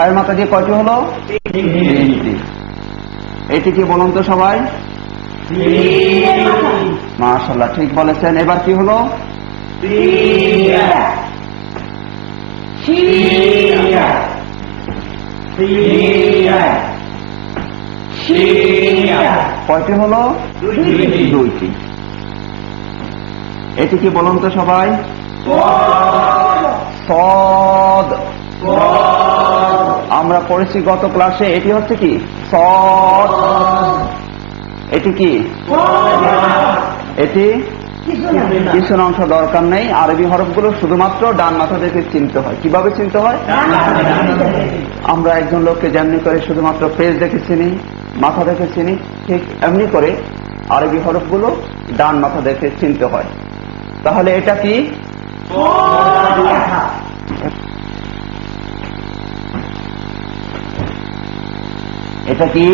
ফায়ের মাথা দিয়ে কয়টি হলো? তিনটি। এটি কি বলুন তো সবাই? মাশাআল্লাহ, ঠিক বলেছেন। এবার কি হলো? কয়টি হলো? দুইটি। এটি কি বলুন তো সবাই? সদ। আমরা পড়েছি গত ক্লাসে, এটি হচ্ছে কি? সদ। এটি কি? এটি কিছু অংশ দরকার নেই। আরবি হরফগুলো শুধুমাত্র ডান মাথা দেখে চিনতে হয়। কিভাবে চিনতে হয়? আমরা একজন লোককে যেমনি করে শুধুমাত্র পেজ দেখে চিনি, মাথা দেখে চিনি, ঠিক এমনি করে আরবি হরফগুলো ডান মাথা দেখে চিনতে হয়। তাহলে এটা কি? এটা কি?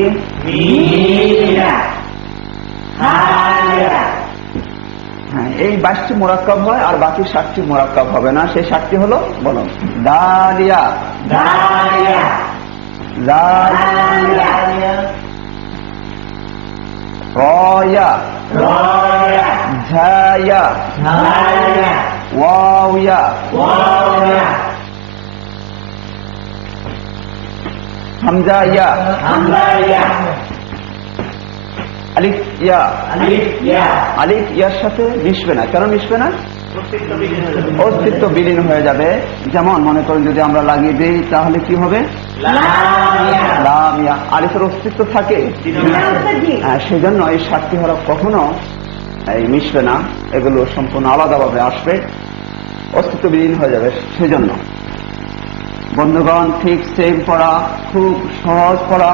হ্যাঁ, এই 22টি মোরাক্কাব হয় আর বাকি 7টি মোরাক্কাব হবে না। সেই 7টি হলো, বলুন, দালিয়া, রয়া, ঝায়া, ওয়াওয়া, হামজায়া, আলিফ ইয়া। আলিফ ইয়ার সাথে মিশবে না। কেন মিশবে না? অস্তিত্ব বিলীন হয়ে যাবে। যেমন মনে করেন যদি আমরা লাগিয়ে দিই তাহলে কি হবে? লাম ইয়া। আলিফের অস্তিত্ব থাকে, সেজন্য এই 7টি হরফ কখনো এই মিশবে না। এগুলো সম্পূর্ণ আলাদাভাবে আসবে, অস্তিত্ব বিলীন হয়ে যাবে। সেজন্য বন্ধুগণ, ঠিক সেম পড়া, খুব সহজ পড়া।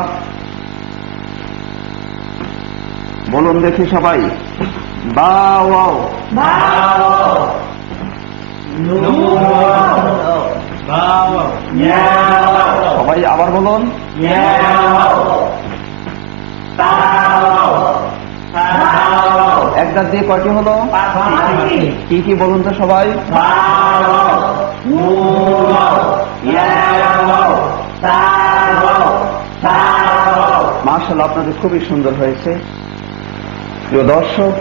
বলুন দেখি সবাই, বাওয়াও, সবাই আবার বলুন, এক দাঁত দিয়ে কয়টি হলো? কি কি বলুন তো সবাই? মাশাআল্লাহ, আপনাদের খুবই সুন্দর হয়েছে। প্রিয় দর্শক,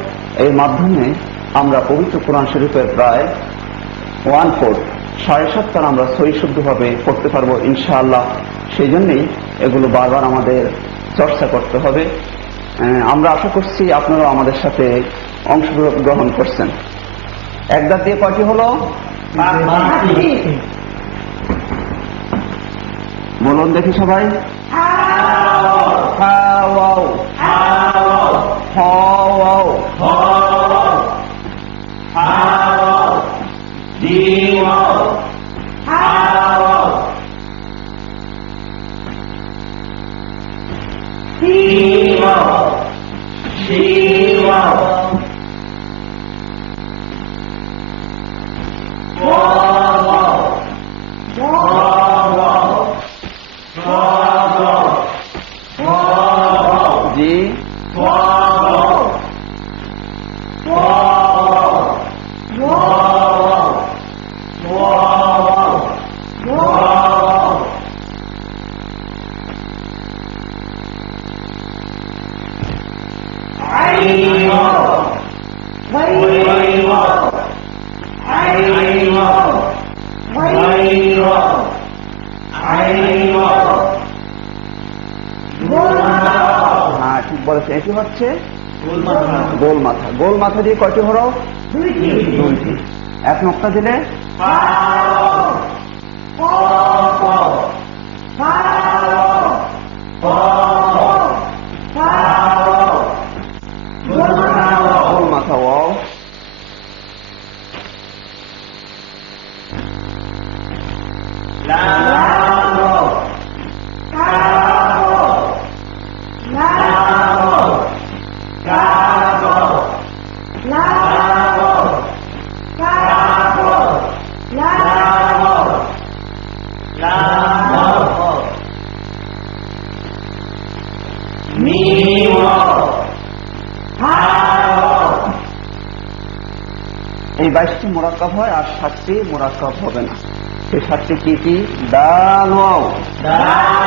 এর মাধ্যমে আমরা পবিত্র কোরআন শরীফের প্রায় 1/4 7.5 পারা আমরা সহি শুদ্ধভাবে পড়তে পারবো ইনশাআল্লাহ। সেই জন্যই এগুলো বারবার আমাদের চর্চা করতে হবে। আমরা আশা করছি আপনারা আমাদের সাথে অংশগ্রহণ করছেন। এক দাঁত দিয়ে কয়টি হলো? বলুন দেখি সবাই। হ্যাঁ, ঠিক বলেছে। এটি হচ্ছে গোল মাথা। গোল মাথা দিয়ে কয়টি হরফ? দুইটি। এক নকশা দিলে গোল মাথা ওয়াও। এই 22টি মোরাক্কাব হয় আর 7টি মোরাক্কাব হবে না। সে সাতটি কি কি? দাল ওয়াও, দাল